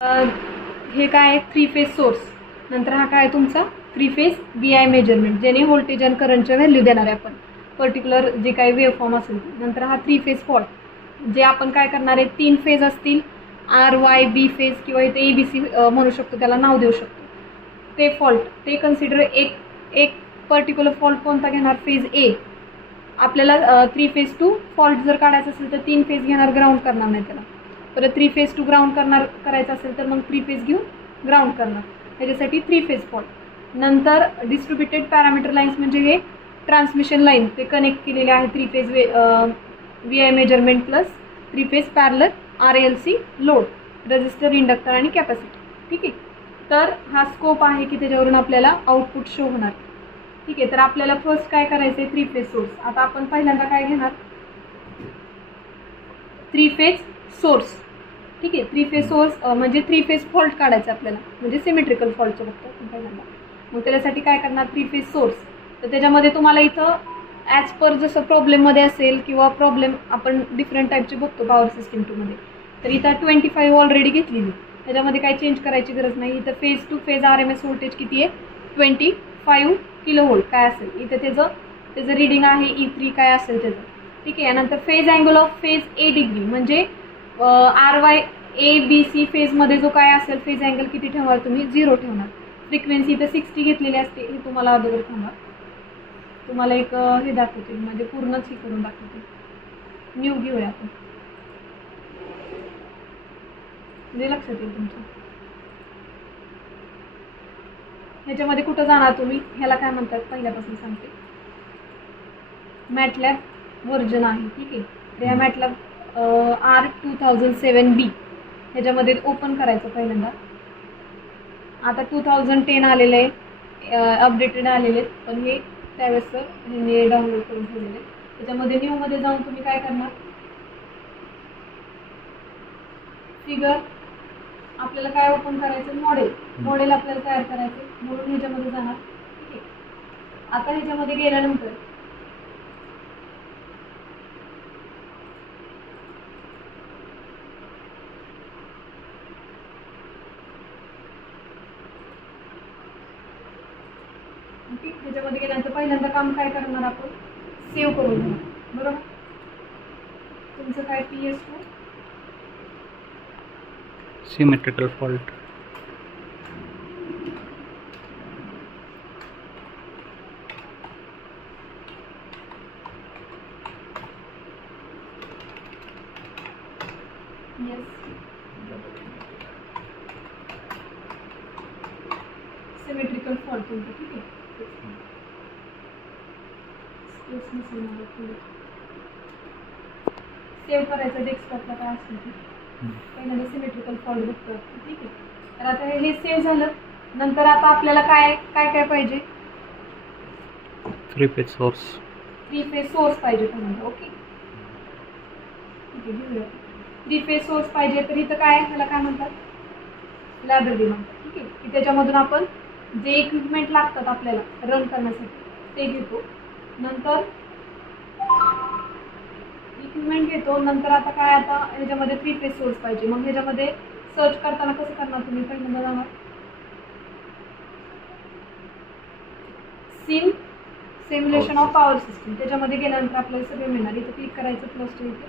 हे काय आहे, 3 फेज सोर्स. नंतर हा काय तुमचा 3 फेज VI मेजरमेंट, ज्याने व्होल्टेज आणि करंटच्या व्हॅल्यू देणार आहे आपण पर्टिक्युलर जे काही वेव्हफॉर्म असेल. नंतर हा 3 फेज फॉल्ट, जे आपण काय करणार आहे, 3 फेज असतील RYB फेज किंवा इथे ABC म्हणू शकतो, त्याला नाव देऊ शकतो. ते फॉल्ट ते कन्सिडर एक पर्टिक्युलर फॉल्ट कोणता घेणार, फेज A. आपल्याला 3 फेज 2 फॉल्ट जर काढायचा असेल तर 3 फेज घेणार, ग्राउंड करणार नाही त्याला. परत 3 फेज 2 ग्राउंड करायचं असेल तर मग 3 फेज घेऊन ग्राउंड करणार, त्याच्यासाठी 3 फेज फॉल्ट. नंतर डिस्ट्रीब्युटेड पॅरामीटर लाईन्स, म्हणजे हे ट्रान्समिशन लाईन ते कनेक्ट केलेले आहे 3 phase VI measurement plus 3 phase parallel RLC load, resistor, inductor आणि कॅपॅसिटर. ठीक आहे. तर हा स्कोप आहे की त्याच्यावरून आपल्याला आउटपुट शो होणार. ठीक आहे. तर आपल्याला फर्स्ट काय करायचं आहे, 3 फेज सोर्स. आता आपण पहिल्यांदा काय घेणार, 3 फेज सोर्स. ठीक आहे. 3 फेज सोर्स म्हणजे 3 फेज फॉल्ट काढायचं आपल्याला, म्हणजे सिमेट्रिकल फॉल्टचं बघतो पहिल्यांदा. मग त्याच्यासाठी काय करणार, 3 फेज सोर्स. तर त्याच्यामध्ये तुम्हाला इथं ॲज पर जसं प्रॉब्लेममध्ये असेल किंवा प्रॉब्लेम आपण डिफरंट टाईपचे बघतो पॉवर सिस्टीम 2 मध्ये, तर इथं 25 ऑलरेडी घेतलेली, त्याच्यामध्ये काही चेंज करायची गरज नाही. इथं phase two phase RMS voltage किती आहे, 25 किलोव्होल्ट काय असेल, इथं त्याचं रिडिंग आहे E3 काय असेल त्याचं. ठीक आहे. यानंतर phase angle of phase A degree, म्हणजे RYABC फेजमध्ये जो काय असेल फेज अँगल किती ठेवणार तुम्ही, 0 ठेवणार. फ्रिक्वेन्सी इथं 60 घेतलेली असते, हे तुम्हाला अगोदर थांबा, तुम्हाला एक हे दाखवते, म्हणजे पूर्णच हे करून दाखवते. न्यू घेऊया आपण, म्हणजे लक्षात येईल तुमच्या. ह्याच्यामध्ये कुठं जाणार तुम्ही, ह्याला काय म्हणतात पहिल्यापासून सांगते, मॅटलॅब व्हर्जन आहे. ठीक आहे. तर ह्या मॅटलॅब R2007B ह्याच्यामध्ये ओपन करायचं पहिल्यांदा. आता 2010 आलेलं आहे, अपडेटेड आलेले आहेत, पण हे त्यावेळेस हे डाउनलोड करून ठेवलेले. त्याच्यामध्ये न्यूमध्ये जाऊन तुम्ही काय करणार, फिगर आपल्याला काय ओपन करायचं, मॉडेल आपल्याला तयार करायचं, म्हणून ह्याच्यामध्ये जाणार. ठीक आहे. आता ह्याच्यामध्ये गेल्यानंतर ह्याच्यामध्ये गेल्यानंतर पहिल्यांदा काम काय करणार, आपण सेव्ह करून घेणार. बरोबर. तुमचं काय PS2 symmetrical fault. Yes, symmetrical fault तुमचं. ठीक आहे. सेव्ह करायचं डेस्कटॉपला काय असेल ते, पहिल्यांदा सिमेट्रिकल फॉल्ट बघतो. ठीक आहे. तर आता हे सेव्ह झालं. नंतर आता आपल्याला काय पाहिजे, 3 फेज सोर्स. 3 फेज सोर्स पाहिजे तुम्हाला. ओके. ठीक आहे, घेऊया. 3 फेज सोर्स पाहिजे, तर इथं काय, ह्याला काय म्हणतात, लायब्ररी म्हणतात. ठीक आहे. की त्याच्यामधून आपण जे इक्विपमेंट लागतात आपल्याला रन करण्यासाठी ते घेतो. नंतर इक्विपमेंट घेतो. नंतर आता काय, आता ह्याच्यामध्ये 3 फेज सोर्स पाहिजे. मग ह्याच्यामध्ये सर्च करताना कसं करणार तुम्ही, पहिल्यांदा जाणार सिम्युलेशन ऑफ पॉवर सिस्टीम, त्याच्यामध्ये गेल्यानंतर आपल्याला सगळे मिळणार. इथं क्लिक करायचं, प्लस इथे.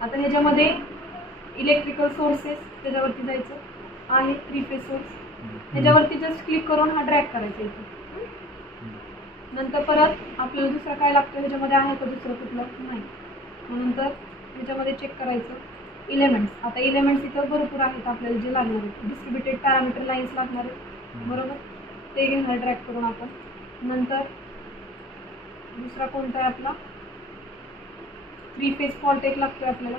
आता ह्याच्यामध्ये इलेक्ट्रिकल सोर्सेस, त्याच्यावरती जायचं आहे, 3 फेज सोर्स, ह्याच्यावरती जस्ट क्लिक करून हा ड्रॅग करायचा इथे. नंतर परत आपल्याला दुसरं काय लागतं, ह्याच्यामध्ये आहे का दुसरं कुठलं, नाही. नंतर ह्याच्यामध्ये चेक करायचं इलेमेंट्स. आता इलेमेंट्स इथं भरपूर आहेत आपल्याला जे लागणार आहेत. डिस्ट्रीब्युटेड पॅरामीटर लाईन्स लागणार आहेत, बरोबर, ते घेणार ड्रॅग करून आपण. नंतर दुसरा कोणता आहे आपला, 3 फेज फॉल्ट एक लागतोय आपल्याला,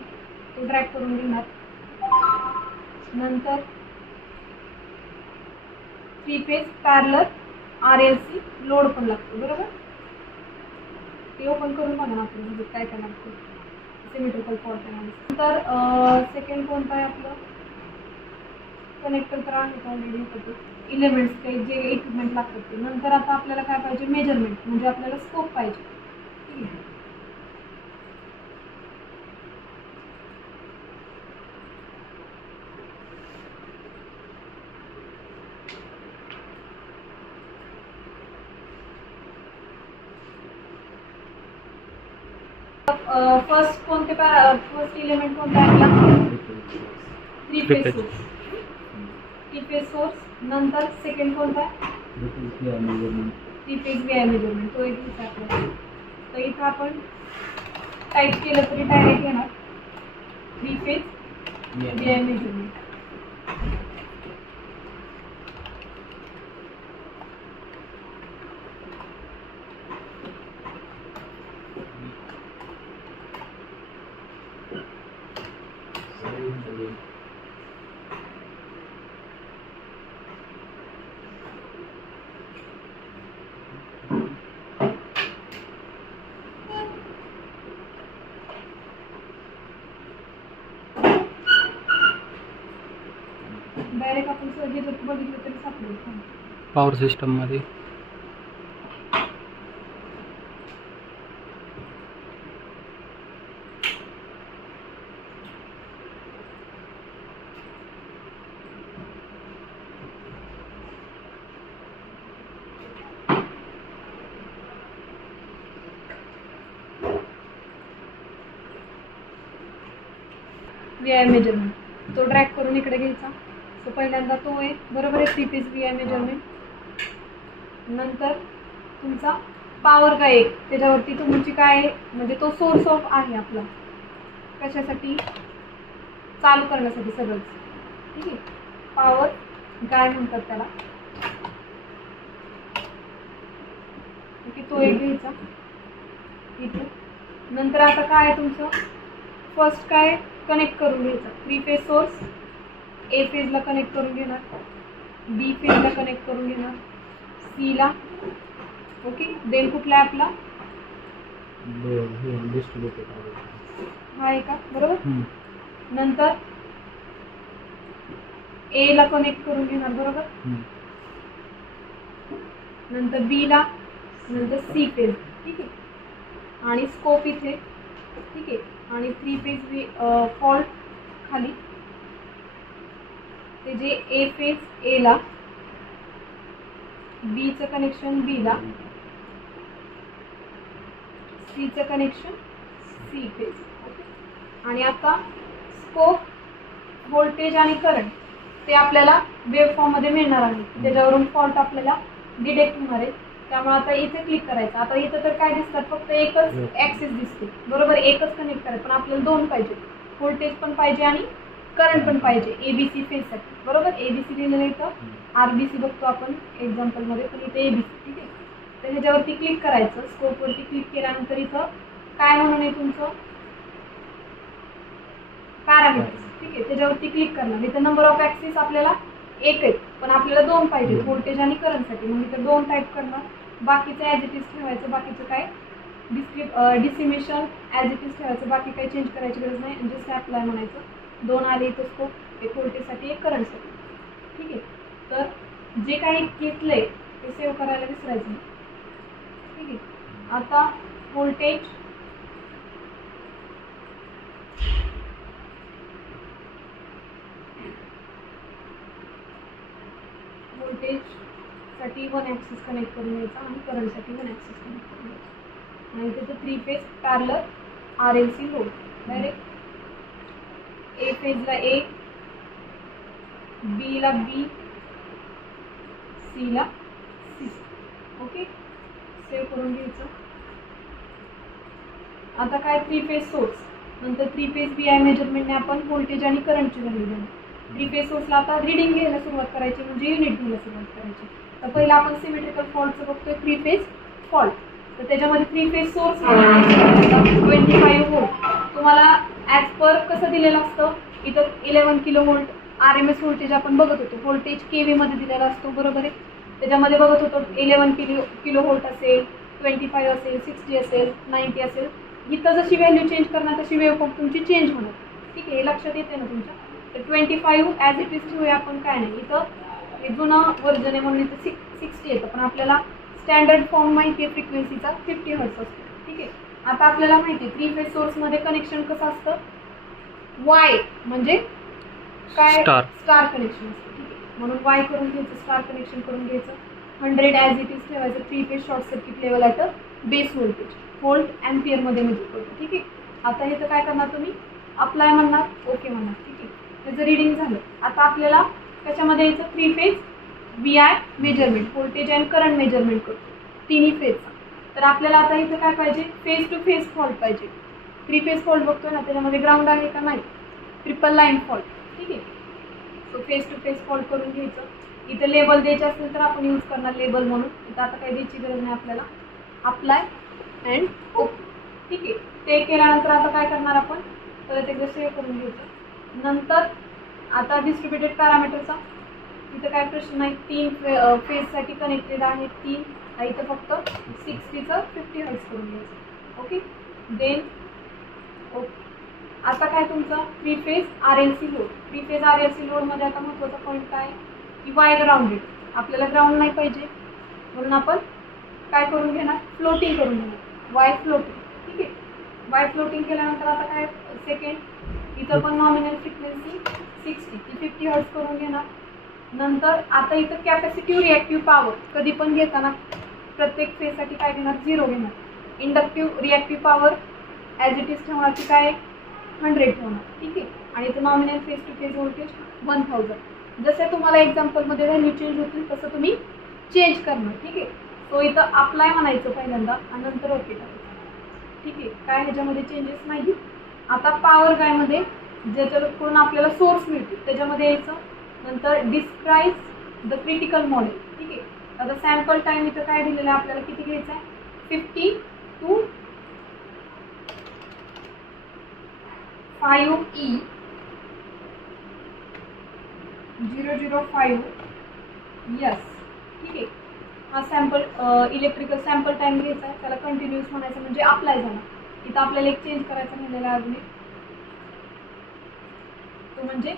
तो ड्रॅग करून घेणार. नंतर 3 फेज पॅरलर RLC लोड पण लागतो, बरोबर, ते ओपन करून बघा ना आपण, म्हणजे काय लागतं सिमेट्रिकल फॉल्ट अनालिसिस. नंतर सेकंड कोणता आहे आपलं, कनेक्टर तर आहे ऑलरेडी, इलेमेंट्स काही जे इक्विपमेंट लागतात ते. नंतर आता आपल्याला काय पाहिजे, मेजरमेंट, म्हणजे आपल्याला स्कोप पाहिजे. ठीक आहे. फर्स्ट कोणते फर्स्ट इलेमेंट कोणता आहे आपला? Three phase phase. Source. Three phase source. नंतर सेकंड कोणता आहे? Three phase VI measurement. तो एक विचारला. तर इथं आपण टाईप केलं तरी डायरेक्ट येणार three phase VI measurement. Direct आपण सहज जर बघितलं तरी सापडेल. पॉवर सिस्टममध्ये VI मेजरमेंट तो ड्रॅग करून इकडे घ्यायचा. तो पहिल्यांदा तो आहे बरोबर आहे थ्री फेज VI मेजरमेंट. नंतर तुमचा पॉवर काय एक त्याच्यावरती तुमची काय आहे म्हणजे तो सोर्स ऑफ आहे आपला कशासाठी चालू करण्यासाठी सगळंच. ठीक आहे. पॉवर काय म्हणतात त्याला. ओके. तो एक घ्यायचा इथे. नंतर आता काय आहे तुमचं फर्स्ट काय कनेक्ट करून घ्यायचा. थ्री फेज सोर्स A फेजला कनेक्ट करून घेणार, B फेजला कनेक्ट करून घेणार, C ला. ओके. देन कुठला आहे आपला हा आहे का बरोबर. नंतर A ला कनेक्ट करून घेणार बरोबर. नंतर B ला, नंतर C फेज. ठीक आहे. आणि स्कोप इथे. ठीक आहे. आणि थ्री फेज फॉल्ट खाली ते जे A फेज A ला, B चं कनेक्शन B ला, C चं कनेक्शन C फेज. ओके. आणि आता स्कोप व्होल्टेज आणि करंट ते आपल्याला वेव्ह फॉर्म मध्ये मिळणार आहे. त्याच्यावरून फॉल्ट आपल्याला डिटेक्ट होणार आहे. त्यामुळे आता इथे क्लिक करायचं. आता इथं तर काय दिसतात फक्त एकच ऍक्सिस दिसते बरोबर. एकच कनेक्ट करायचं पण आपल्याला दोन पाहिजे. व्होल्टेज पण पाहिजे आणि करंट पण पाहिजे ABC फेजसाठी बरोबर. ABC लिहिलेलं इथं RBC बघतो आपण एक्झाम्पल मध्ये पण इथे ABC. ठीक आहे. तर ह्याच्यावरती क्लिक करायचं. स्कोपवरती क्लिक केल्यानंतर इथं काय म्हणून आहे तुमचं पॅरामीटर्स. ठीक आहे. त्याच्यावरती क्लिक करणार. इथं नंबर ऑफ ऍक्सिस आपल्याला एक आहे पण आपल्याला दोन पाहिजे व्होल्टेज आणि करंटसाठी. मग इथं दोन टाईप करणार. बाकीचं ॲज इट इज ठेवायचं. बाकीचं काय डिसिमेशन ॲज इट इज ठेवायचं. बाकी काही चेंज करायची गरज नाही. जस्ट ॲप्लाय म्हणायचं. दोन आले इथं स्कोप एक व्होल्टेजसाठी एक करंटसाठी. ठीक आहे. तर जे काही घेतलंय ते सेव्ह करायला विसरायचं नाही. ठीक आहे. आता व्होल्टेज साठी वन ॲक्सिस कनेक्ट करून घ्यायचा आणि करंटसाठी वन ॲक्सिस कनेक्ट करून घ्यायचा. आणि त्याचं three phase parallel RLC load direct A फेजला A, B ला B, C ला C. ओके. सेव्ह करून घ्यायचं. आता काय थ्री फेज सोर्स नंतर थ्री फेज VI मेजरमेंटने आपण व्होल्टेज आणि करंटची व्हॅल्यू देणार. थ्री फेज सोर्सला आता रिडिंग घ्यायला सुरुवात करायची म्हणजे युनिट घ्यायला सुरुवात करायची. तर पहिला आपण सिमेट्रिकल फॉल्टचं बघतोय थ्री फेज फॉल्ट. तर त्याच्यामध्ये थ्री फेज सोर्स 25 व्होल्ट तुम्हाला ॲज पर कसं दिलेलं असतं. इथं 11 किलो व्होल्ट RMS व्होल्टेज आपण बघत होतो. व्होल्टेज KV मध्ये दिलेला असतो बरोबर आहे. त्याच्यामध्ये बघत होतो 11 किलो व्होल्ट असेल, 25 असेल, 60 असेल, 90 असेल. इथं जशी व्हॅल्यू चेंज करणार तशी वेव्हफॉर्म तुमची चेंज होणार. ठीक आहे. हे लक्षात येते ना तुमच्या. तर 25 ॲज इट इज ठेवूया आपण. काय नाही इथं हे जुनं वर्जन आहे म्हणून इथं 60 येतं पण आपल्याला स्टँडर्ड फॉर्म माहिती आहे फ्रिक्वेन्सीचा 50 हर्ट्झ असतो. ठीक आहे. आता आपल्याला माहिती आहे थ्री फेज सोर्समध्ये कनेक्शन कसं असतं Y म्हणजे काय स्टार कनेक्शन असतं. ठीक आहे. म्हणून Y करून घ्यायचं. स्टार कनेक्शन करून घ्यायचं. 100 ॲज इट इज ठेवायचं. Three phase short circuit level at base voltage volt ampere मध्ये मेजर करतो. ठीक आहे. आता इथं काय करणार तुम्ही अप्लाय म्हणणार, ओके म्हणणार. ठीक आहे, त्याचं रिडिंग झालं. आता आपल्याला कशामध्ये यायचं 3 phase VI measurement, voltage and current measurement करतो तिन्ही फेजचा. तर आपल्याला आता इथं काय पाहिजे, फेज टू फेज फॉल्ट पाहिजे. 3 फेज फॉल्ट बघतोय ना, त्याच्यामध्ये ग्राउंड आहे का नाही, ट्रिपल लाईन फॉल्ट. ठीक आहे, so phase two phase fault करून घ्यायचं. इथं लेबल द्यायचे असेल तर आपण यूज करणार लेबल म्हणून. इथं आता काही द्यायची गरज नाही आपल्याला. Apply and okay. ठीक आहे, ते केल्यानंतर आता काय करणार आपण, परत एकदा सेव्ह करून घ्यायचं. नंतर आता डिस्ट्रीब्युटेड पॅरामीटरचा इथं काय प्रश्न नाही, 3 फेजसाठी कनेक्टेड आहे 3. इथं फक्त 60चं 50 हर्ट्ज करून घ्यायचं. Okay, then okay. आता काय तुमचं 3 phase RLC load. 3 phase RLC लोडमध्ये आता महत्त्वाचा पॉईंट काय की वाय ग्राउंडेड. आपल्याला ग्राउंड नाही पाहिजे म्हणून आपण काय करून घेणार, फ्लोटिंग करून घेणार, वाय फ्लोटिंग. ठीक आहे, वाय फ्लोटिंग केल्यानंतर आता काय सेकंड इथं पण नॉमिनल फ्रिक्वेन्सी 60 ती 50 हर्ट्ज करून घेणार. नंतर आता इथं कॅपॅसिटिव्ह रिॲक्टिव्ह पॉवर कधी पण घेताना प्रत्येक फेजसाठी काय घेणार, 0 घेणार. Inductive reactive power as it is ठेवणार की काय 100 ठेवणार. ठीक आहे, आणि इथं nominal phase two phase voltage 1000. जसे तुम्हाला एक्झाम्पलमध्ये व्हॅल्यू चेंज होतील तसं तुम्ही चेंज करणार. ठीक आहे, सो इथं अप्लाय म्हणायचं पहिल्यांदा आणि नंतर ओके करायचं. ठीक आहे, काय ह्याच्यामध्ये चेंजेस नाही. आता पॉवर गायमध्ये ज्याच्याकडून आपल्याला सोर्स मिळतो त्याच्यामध्ये यायचं. नंतर डिस्क्राईब द क्रिटिकल मॉडेल. ठीक आहे, आता सॅम्पल टाईम इथं काय दिलेलं आहे आपल्याला, किती घ्यायचं आहे 50 to 5E 005 यस. ठीक आहे, हा सॅम्पल इलेक्ट्रिकल सॅम्पल टाईम घ्यायचा आहे, त्याला कंटिन्युअस म्हणायचं म्हणजे अप्लाय झाला. इथं आपल्याला एक चेंज करायचा राहिलेला आहे अजून, तो म्हणजे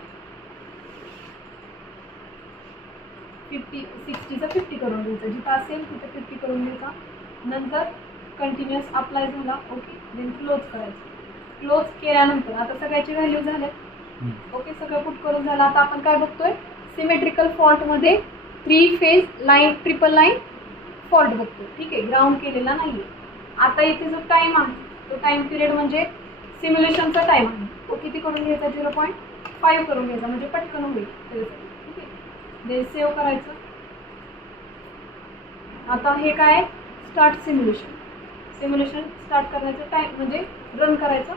60चं 50 करून घ्यायचं. जिथं असेल तिथं 50 करून घ्यायचा. नंतर कंटिन्युअस अप्लाय झाला, ओके, देन क्लोज करायचं. क्लोज केल्यानंतर आता सगळ्याची व्हॅल्यू झाल्या. ओके, सगळं पुट करून झालं. आता आपण काय बघतोय, सिमेट्रिकल फॉल्टमध्ये 3 phase line triple line fault बघतोय. ठीक आहे, ग्राउंड केलेला नाही आहे. आता इथे जो टाईम आहे तो टाईम पिरियड म्हणजे सिम्युलेशनचा टाईम आहे. तो किती करून घ्यायचा 0.5 करून घ्यायचा म्हणजे पटकन होईल त्याच्यासाठी. ठीक आहे, दे सेव्ह करायचं. आता हे काय स्टार्ट सिम्युलेशन. सिम्युलेशन स्टार्ट करण्याचं टाईम म्हणजे रन करायचं.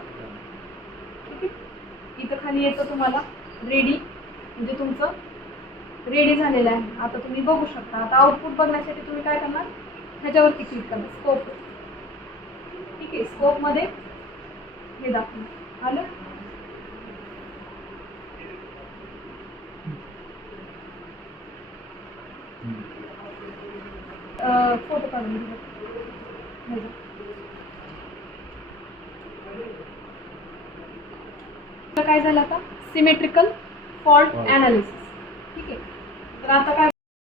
ठीक आहे, इथं खाली येतं तुम्हाला रेडी, म्हणजे तुमचं रेडी झालेलं आहे. आता तुम्ही बघू शकता. आता आउटपुट बघण्यासाठी तुम्ही काय करणार, ह्याच्यावरती क्लिक करणार स्कोप. ठीक आहे, स्कोपमध्ये हे दाखवणार आलं. फोटो काढून घ्या. काय झालं आता सिमेट्रिकल फॉल्ट ॲनालिसिस. ठीक आहे, तर आता काय